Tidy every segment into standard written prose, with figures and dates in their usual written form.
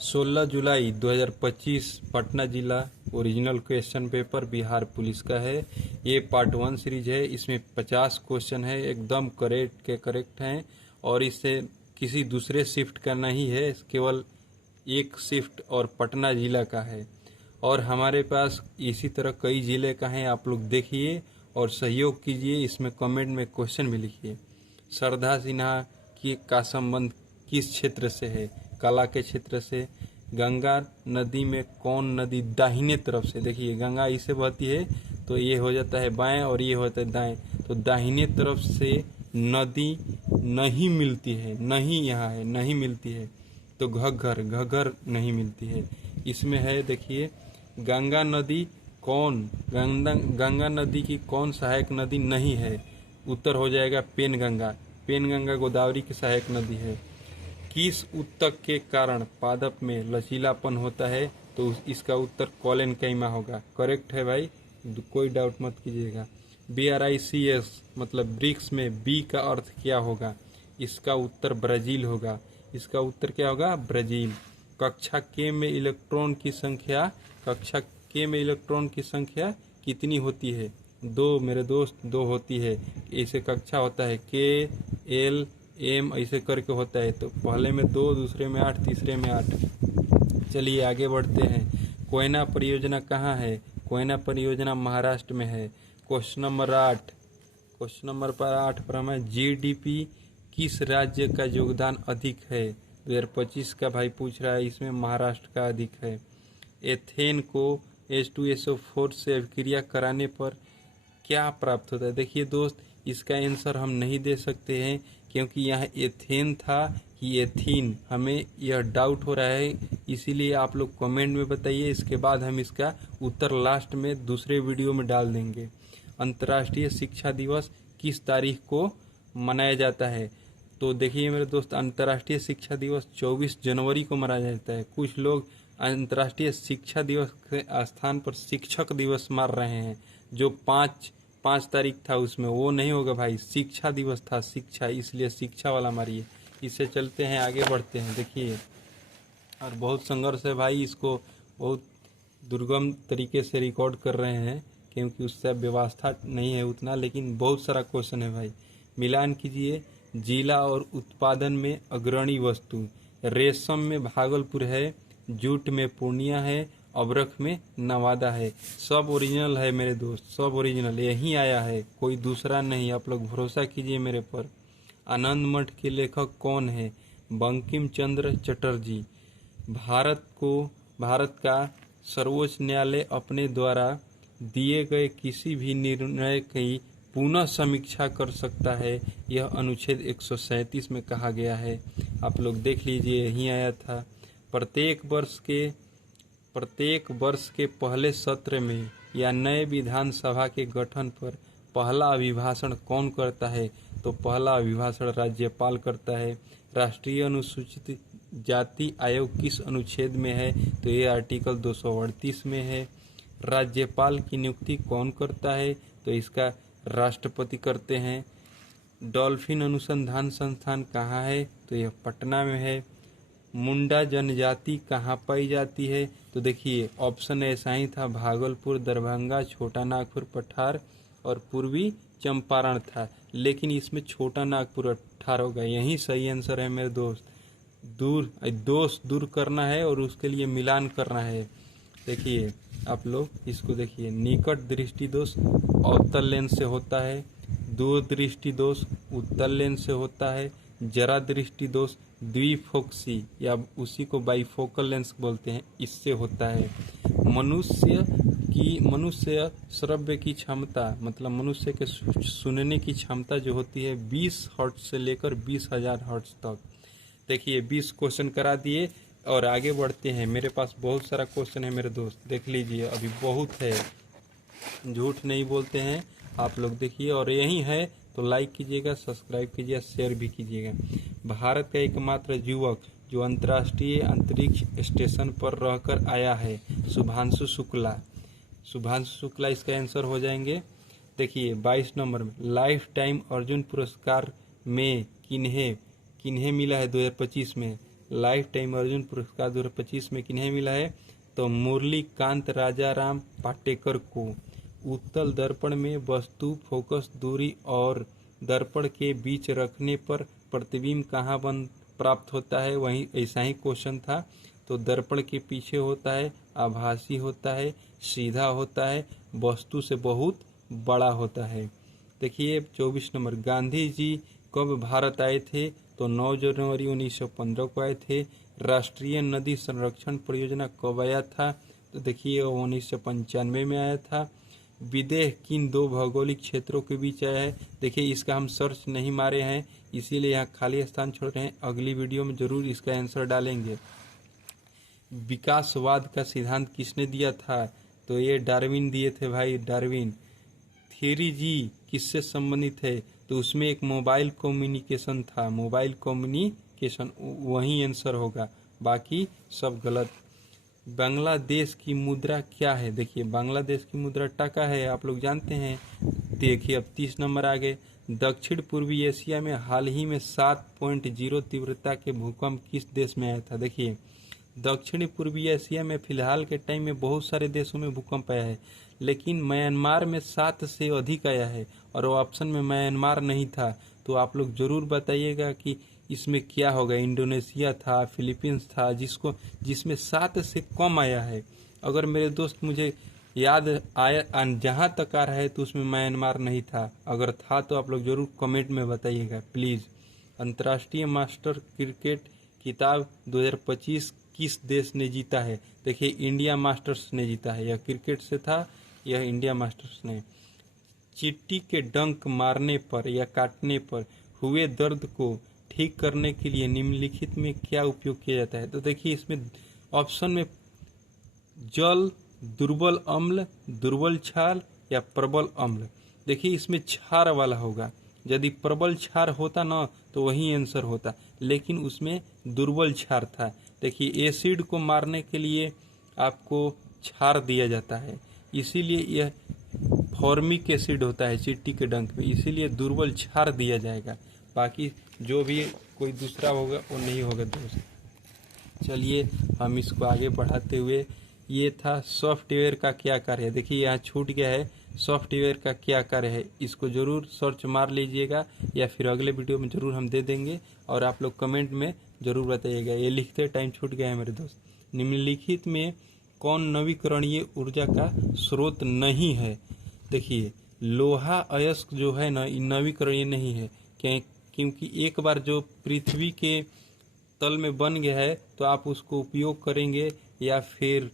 16 जुलाई 2025 पटना जिला। Original question paper Bihar police का है। ये पार्ट 1 सीरीज है। इसमें 50 क्वेश्चन है, एकदम करेक्ट हैं और इससे किसी दूसरे शिफ्ट का नहीं है, केवल एक शिफ्ट और पटना जिला का है। और हमारे पास इसी तरह कई जिले का है, आप लोग देखिए और सहयोग कीजिए। इसमें कमेंट में क्वेश्चन भी लिखिए। श्रद्धा सिन्हा का संबंध किस क्षेत्र से है? कला के क्षेत्र से। गंगा नदी में कौन नदी दाहिने तरफ से? देखिए गंगा इसे बहती है तो ये हो जाता है बाएं और ये होता है दाएं, तो दाहिने तरफ से नदी नहीं मिलती है, नहीं यहाँ है, नहीं मिलती है। तो घग्गर नहीं मिलती है। इसमें है देखिए गंगा नदी कौन, गंगा नदी की कौन सहायक नदी नहीं है? उत्तर हो जाएगा पेनगंगा। पेनगंगा गोदावरी की सहायक नदी है। किस ऊतक के कारण पादप में लचीलापन होता है? तो इसका उत्तर कोलेनकाइमा होगा। करेक्ट है भाई, कोई डाउट मत कीजिएगा। BRICS मतलब ब्रिक्स में बी का अर्थ क्या होगा? इसका उत्तर ब्राजील होगा। इसका उत्तर क्या होगा? ब्राजील। कक्षा के में इलेक्ट्रॉन की संख्या, कक्षा के में इलेक्ट्रॉन की संख्या कितनी होती है? 2 मेरे दोस्त, 2 होती है। ऐसे कक्षा होता है KL M ऐसे करके होता है, तो पहले में 2, दूसरे में 8, तीसरे में 8। चलिए आगे बढ़ते हैं। कोयना परियोजना कहाँ है? कोयना परियोजना महाराष्ट्र में है। क्वेश्चन नंबर 8 पर हमें GDP किस राज्य का योगदान अधिक है? 2025 का भाई पूछ रहा है, इसमें महाराष्ट्र का अधिक है। एथेन को H2SO4 से अभिक्रिया कराने पर क्या प्राप्त होता है? देखिए दोस्त, इसका आंसर हम नहीं दे सकते हैं क्योंकि यहाँ एथेन था कि एथीन, हमें यह डाउट हो रहा है, इसीलिए आप लोग कमेंट में बताइए। इसके बाद हम इसका उत्तर लास्ट में दूसरे वीडियो में डाल देंगे। अंतर्राष्ट्रीय शिक्षा दिवस किस तारीख को मनाया जाता है? तो देखिए मेरे दोस्त, अंतर्राष्ट्रीय शिक्षा दिवस 24 जनवरी को मनाया जाता है। कुछ लोग अंतर्राष्ट्रीय शिक्षा दिवस के स्थान पर शिक्षक दिवस मार रहे हैं, जो 5 तारीख था उसमें, वो नहीं होगा भाई, शिक्षा दिवस था, शिक्षा, इसलिए शिक्षा वाला मारिए। इससे चलते हैं, आगे बढ़ते हैं। देखिए और बहुत संघर्ष है भाई, इसको बहुत दुर्गम तरीके से रिकॉर्ड कर रहे हैं क्योंकि उससे व्यवस्था नहीं है उतना, लेकिन बहुत सारा क्वेश्चन है भाई। मिलान कीजिए। जिला और उत्पादन में अग्रणी वस्तु। रेशम में भागलपुर है, जूट में पूर्णिया है, अबरख में नवादा है। सब ओरिजिनल है मेरे दोस्त, सब ओरिजिनल यही आया है, कोई दूसरा नहीं। आप लोग भरोसा कीजिए मेरे पर। आनंद मठ के लेखक कौन है? बंकिम चंद्र चटर्जी। भारत का सर्वोच्च न्यायालय अपने द्वारा दिए गए किसी भी निर्णय की पुनः समीक्षा कर सकता है, यह अनुच्छेद 137 में कहा गया है। आप लोग देख लीजिए, यही आया था। प्रत्येक वर्ष के पहले सत्र में या नए विधानसभा के गठन पर पहला अभिभाषण कौन करता है? तो पहला अभिभाषण राज्यपाल करता है। राष्ट्रीय अनुसूचित जाति आयोग किस अनुच्छेद में है? तो ये आर्टिकल 238 में है। राज्यपाल की नियुक्ति कौन करता है? तो इसका राष्ट्रपति करते हैं। डॉल्फिन अनुसंधान संस्थान कहाँ है? तो यह पटना में है। मुंडा जनजाति कहाँ पाई जाती है? तो देखिए ऑप्शन ऐसा ही था, भागलपुर, दरभंगा, छोटा नागपुर, पठार और पूर्वी चंपारण था, लेकिन इसमें छोटा नागपुर 18 होगा। यही सही आंसर है मेरे दोस्त। दोष दूर करना है और उसके लिए मिलान करना है। देखिए आप लोग इसको देखिए, निकट दृष्टि दोष अवतल लेंस से होता है, दूर दृष्टि दोष उत्तल लेंस से होता है, जरा दृष्टि दोष द्विफोक्सी या उसी को बाइफोकल लेंस बोलते हैं, इससे होता है। मनुष्य श्रव्य की क्षमता मतलब मनुष्य के सुनने की क्षमता जो होती है 20 हर्ट्ज से लेकर 20,000 हर्ट्ज तक। देखिए 20 क्वेश्चन करा दिए और आगे बढ़ते हैं। मेरे पास बहुत सारा क्वेश्चन है मेरे दोस्त, देख लीजिए, अभी बहुत है, झूठ नहीं बोलते हैं आप लोग। देखिए और यही है तो लाइक कीजिएगा, सब्सक्राइब कीजिएगा, शेयर भी कीजिएगा। भारत का एकमात्र युवक जो अंतर्राष्ट्रीय अंतरिक्ष स्टेशन पर रहकर आया है, शुभांशु शुक्ला इसका आंसर हो जाएंगे। देखिए 22 नंबर में लाइफ टाइम अर्जुन पुरस्कार में किन्हें मिला है 2025 में? लाइफ टाइम अर्जुन पुरस्कार 2025 में किन्हें मिला है? तो मुरली कांत राजाराम पाटेकर को। उत्तल दर्पण में वस्तु फोकस दूरी और दर्पण के बीच रखने पर प्रतिबिंब कहाँ बन प्राप्त होता है? वहीं ऐसा ही क्वेश्चन था। तो दर्पण के पीछे होता है, आभासी होता है, सीधा होता है, वस्तु से बहुत बड़ा होता है। देखिए 24 नंबर, गांधी जी कब भारत आए थे? तो 9 जनवरी 1915 को आए थे। राष्ट्रीय नदी संरक्षण परियोजना कब आया था? तो देखिए 1995 में आया था। विदेह किन दो भौगोलिक क्षेत्रों के बीच आया है? देखिए इसका हम सर्च नहीं मारे हैं, इसीलिए यहाँ खाली स्थान छोड़ रहे हैं। अगली वीडियो में जरूर इसका आंसर डालेंगे। विकासवाद का सिद्धांत किसने दिया था? तो ये डार्विन दिए थे भाई, डार्विन। थ्योरी जी किससे संबंधित है? तो उसमें एक मोबाइल कम्युनिकेशन था, मोबाइल कम्युनिकेशन, वही आंसर होगा, बाकी सब गलत। बांग्लादेश की मुद्रा क्या है? देखिए बांग्लादेश की मुद्रा टका है, आप लोग जानते हैं। देखिए अब 30 नंबर आ गए। दक्षिण पूर्वी एशिया में हाल ही में 7.0 तीव्रता के भूकंप किस देश में आया था? देखिए दक्षिण पूर्वी एशिया में फिलहाल के टाइम में बहुत सारे देशों में भूकंप आया है, लेकिन म्यांमार में 7 से अधिक आया है और वो ऑप्शन में म्यांमार नहीं था। तो आप लोग जरूर बताइएगा कि इसमें क्या होगा। इंडोनेशिया था, फिलीपींस था, जिसमें 7 से कम आया है। अगर मेरे दोस्त मुझे याद आया जहाँ तक आ रहा है तो उसमें म्यांमार नहीं था, अगर था तो आप लोग जरूर कमेंट में बताइएगा प्लीज़। अंतर्राष्ट्रीय मास्टर क्रिकेट खिताब 2025 किस देश ने जीता है? देखिए इंडिया मास्टर्स ने जीता है, यह क्रिकेट से था, यह इंडिया मास्टर्स ने। चींटी के डंक मारने पर या काटने पर हुए दर्द को ठीक करने के लिए निम्नलिखित में क्या उपयोग किया जाता है? तो देखिए इसमें ऑप्शन में जल, दुर्बल अम्ल, दुर्बल क्षार या प्रबल अम्ल। देखिए इसमें क्षार वाला होगा, यदि प्रबल क्षार होता ना तो वही आंसर होता, लेकिन उसमें दुर्बल क्षार था। देखिए एसिड को मारने के लिए आपको क्षार दिया जाता है, इसीलिए यह फॉर्मिक एसिड होता है चींटी के डंक में, इसीलिए दुर्बल क्षार दिया जाएगा। बाकी जो भी कोई दूसरा होगा वो नहीं होगा दोस्त। चलिए हम इसको आगे बढ़ाते हुए, ये था सॉफ्टवेयर का क्या कार्य है। देखिए यहाँ छूट गया है, सॉफ्टवेयर का क्या कार्य है, इसको जरूर सर्च मार लीजिएगा या फिर अगले वीडियो में जरूर हम दे देंगे और आप लोग कमेंट में जरूर बताइएगा। ये लिखते टाइम छूट गया है मेरे दोस्त। निम्नलिखित में कौन नवीकरणीय ऊर्जा का स्रोत नहीं है? देखिए लोहा अयस्क जो है ना, नवीकरणीय नहीं है, क्योंकि एक बार जो पृथ्वी के तल में बन गया है तो आप उसको उपयोग करेंगे या फिर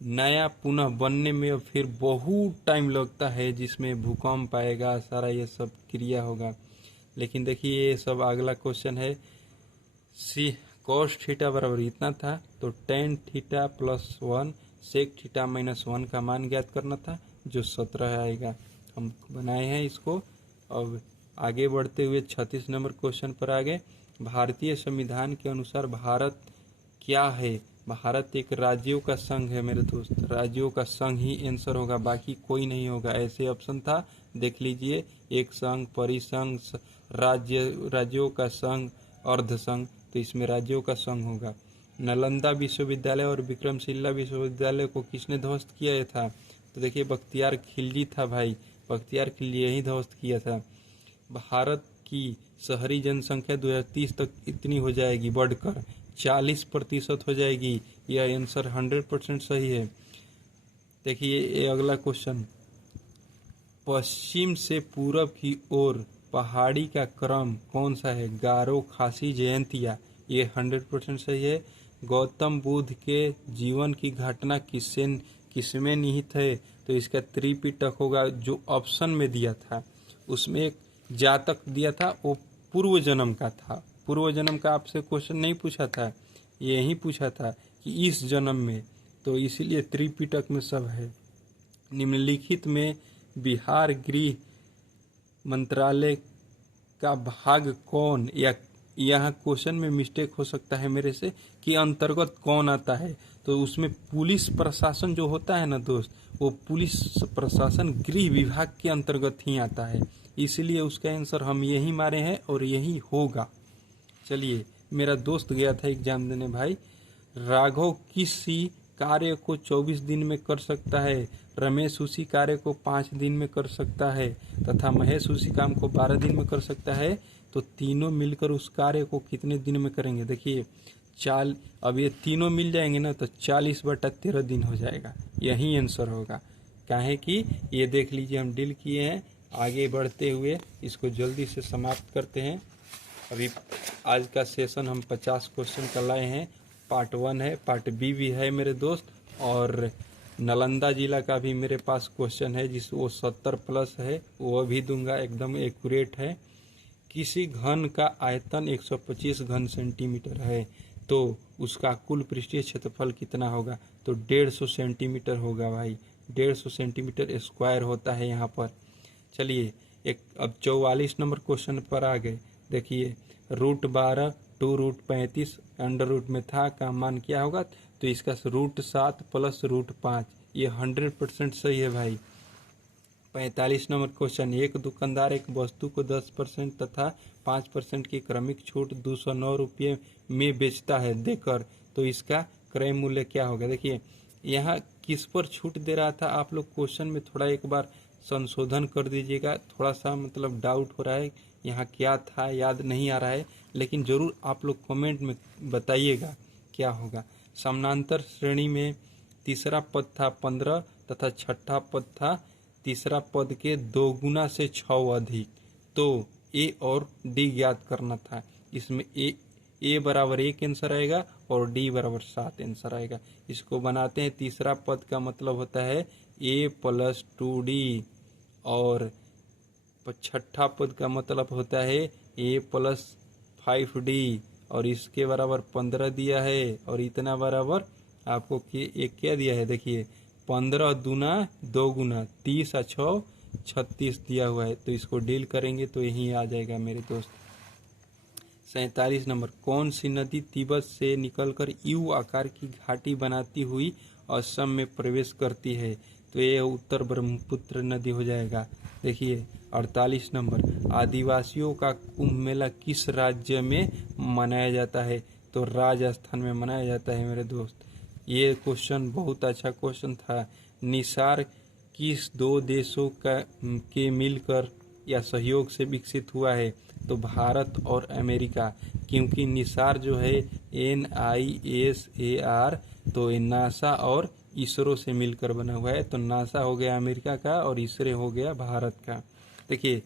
नया पुनः बनने में फिर बहुत टाइम लगता है, जिसमें भूकंप आएगा, सारा ये सब क्रिया होगा। लेकिन देखिए ये सब अगला क्वेश्चन है। cos थीटा बराबर इतना था, तो tan theta plus 1 sec theta minus 1 का मान ज्ञात करना था, जो 17 आएगा। हम बनाए हैं इसको। अब आगे बढ़ते हुए 36 नंबर क्वेश्चन पर आगे। भारतीय संविधान के अनुसार भारत क्या है? भारत एक राज्यों का संघ है मेरे दोस्त, राज्यों का संघ ही आंसर होगा, बाकी कोई नहीं होगा। ऐसे ऑप्शन था, देख लीजिए, एक संघ, परिसंघ, राज्यों का संघ, अर्ध संघ, तो इसमें राज्यों का संघ होगा। नालंदा विश्वविद्यालय और विक्रमशिला विश्वविद्यालय को किसने ध्वस्त किया था? तो देखिए बख्तियार खिलजी था भाई, बख्तियार खिलजी यही ध्वस्त किया था। भारत की शहरी जनसंख्या 2030 तक इतनी हो जाएगी, बढ़कर 40% हो जाएगी। यह आंसर 100% सही है। देखिए ये अगला क्वेश्चन, पश्चिम से पूरब की ओर पहाड़ी का क्रम कौन सा है? गारो, खासी, जयंतिया। ये 100% सही है। गौतम बुद्ध के जीवन की घटना किसमें निहित है? तो इसका त्रिपिटक होगा, जो ऑप्शन में दिया था उसमें एक जातक दिया था, वो पूर्व जन्म का था। पूर्व जन्म का आपसे क्वेश्चन नहीं पूछा था, यही पूछा था कि इस जन्म में, तो इसीलिए त्रिपिटक में सब है। निम्नलिखित में बिहार गृह मंत्रालय का भाग कौन, या यहाँ क्वेश्चन में मिस्टेक हो सकता है मेरे से कि अंतर्गत कौन आता है, तो उसमें पुलिस प्रशासन जो होता है ना दोस्त, वो पुलिस प्रशासन गृह विभाग के अंतर्गत ही आता है, इसलिए उसका आंसर हम यही मारे हैं और यही होगा। चलिए मेरा दोस्त गया था एग्जाम देने भाई। राघव किसी कार्य को 24 दिन में कर सकता है, रमेश उसी कार्य को 5 दिन में कर सकता है तथा महेश उसी काम को 12 दिन में कर सकता है, तो तीनों मिलकर उस कार्य को कितने दिन में करेंगे। देखिए अब ये तीनों मिल जाएंगे ना तो 40/13 दिन हो जाएगा, यही आंसर होगा। काहे कि ये देख लीजिए हम डील किए हैं। आगे बढ़ते हुए इसको जल्दी से समाप्त करते हैं। अभी आज का सेशन हम 50 क्वेश्चन का लाए हैं। पार्ट 1 है, पार्ट बी भी है मेरे दोस्त, और नालंदा जिला का भी मेरे पास क्वेश्चन है जिस वो 70+ है, वो भी दूंगा, एकदम एक्यूरेट है। किसी घन का आयतन 125 घन सेंटीमीटर है तो उसका कुल पृष्ठीय क्षेत्रफल कितना होगा, तो 150 सेंटीमीटर होगा भाई, 150 सेंटीमीटर स्क्वायर होता है यहाँ पर। चलिए अब 44 नंबर क्वेश्चन पर आ गए। देखिए √12 2√35 अंडर रूट में था का मान क्या होगा, तो इसका √7 + √5, ये 100% सही है भाई। 45 नंबर क्वेश्चन, एक दुकानदार एक वस्तु को 10% तथा 5% की क्रमिक छूट 209 रुपये में बेचता है देकर, तो इसका क्रय मूल्य क्या होगा। देखिए यहाँ किस पर छूट दे रहा था, आप लोग क्वेश्चन में थोड़ा एक बार संशोधन कर दीजिएगा, थोड़ा सा मतलब डाउट हो रहा है यहाँ क्या था, याद नहीं आ रहा है, लेकिन जरूर आप लोग कमेंट में बताइएगा क्या होगा। समानांतर श्रेणी में तीसरा पद था 15 तथा छठा पद था तीसरा पद के 2 गुना से 6 अधिक, तो ए और डी ज्ञात करना था। इसमें ए बराबर 1 आंसर आएगा और डी बराबर 7 आंसर आएगा। इसको बनाते हैं, तीसरा पद का मतलब होता है a + 2d और छठा पद का मतलब होता है a + 5d और इसके बराबर 15 दिया है और इतना बराबर आपको एक क्या दिया है। देखिए 15 दूना 2 गुना 30 और 6 36 दिया हुआ है, तो इसको डील करेंगे तो यही आ जाएगा मेरे दोस्त। 47 नंबर, कौन सी नदी तिब्बत से निकलकर यू आकार की घाटी बनाती हुई असम में प्रवेश करती है, तो ये उत्तर ब्रह्मपुत्र नदी हो जाएगा। देखिए 48 नंबर, आदिवासियों का कुंभ मेला किस राज्य में मनाया जाता है, तो राजस्थान में मनाया जाता है मेरे दोस्त। ये क्वेश्चन बहुत अच्छा क्वेश्चन था। निसार किस 2 देशों के मिलकर या सहयोग से विकसित हुआ है, तो भारत और अमेरिका, क्योंकि निसार जो है NISAR, तो ये नासा और इसरो से मिलकर बना हुआ है, तो नासा हो गया अमेरिका का और इसरो हो गया भारत का। देखिए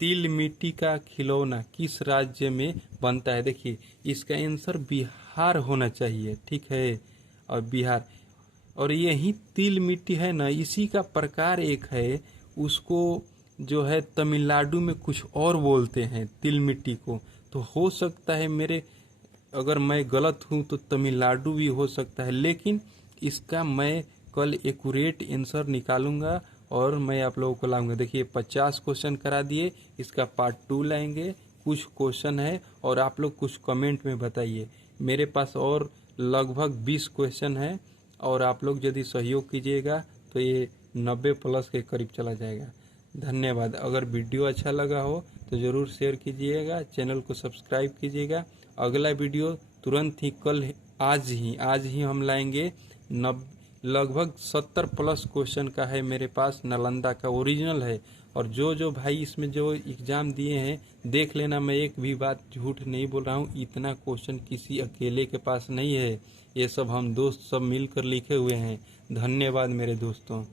तिल मिट्टी का खिलौना किस राज्य में बनता है, देखिए इसका आंसर बिहार होना चाहिए, ठीक है, और बिहार। और यही तिल मिट्टी है ना, इसी का प्रकार एक है, उसको जो है तमिलनाडु में कुछ और बोलते हैं तिल मिट्टी को, तो हो सकता है मेरे अगर मैं गलत हूँ तो तमिलनाडु भी हो सकता है, लेकिन इसका मैं कल एक्यूरेट आंसर निकालूंगा और मैं आप लोगों को लाऊंगा। देखिए 50 क्वेश्चन करा दिए, इसका पार्ट 2 लाएंगे, कुछ क्वेश्चन है और आप लोग कुछ कमेंट में बताइए। मेरे पास और लगभग 20 क्वेश्चन है और आप लोग यदि सहयोग कीजिएगा तो ये 90+ के करीब चला जाएगा। धन्यवाद। अगर वीडियो अच्छा लगा हो तो ज़रूर शेयर कीजिएगा, चैनल को सब्सक्राइब कीजिएगा। अगला वीडियो तुरंत ही कल आज ही हम लाएंगे। लगभग 70+ क्वेश्चन का है मेरे पास, नालंदा का ओरिजिनल है। और जो भाई इसमें जो एग्ज़ाम दिए हैं देख लेना, मैं एक भी बात झूठ नहीं बोल रहा हूँ, इतना क्वेश्चन किसी अकेले के पास नहीं है, ये सब हम दोस्त सब मिलकर लिखे हुए हैं। धन्यवाद मेरे दोस्तों।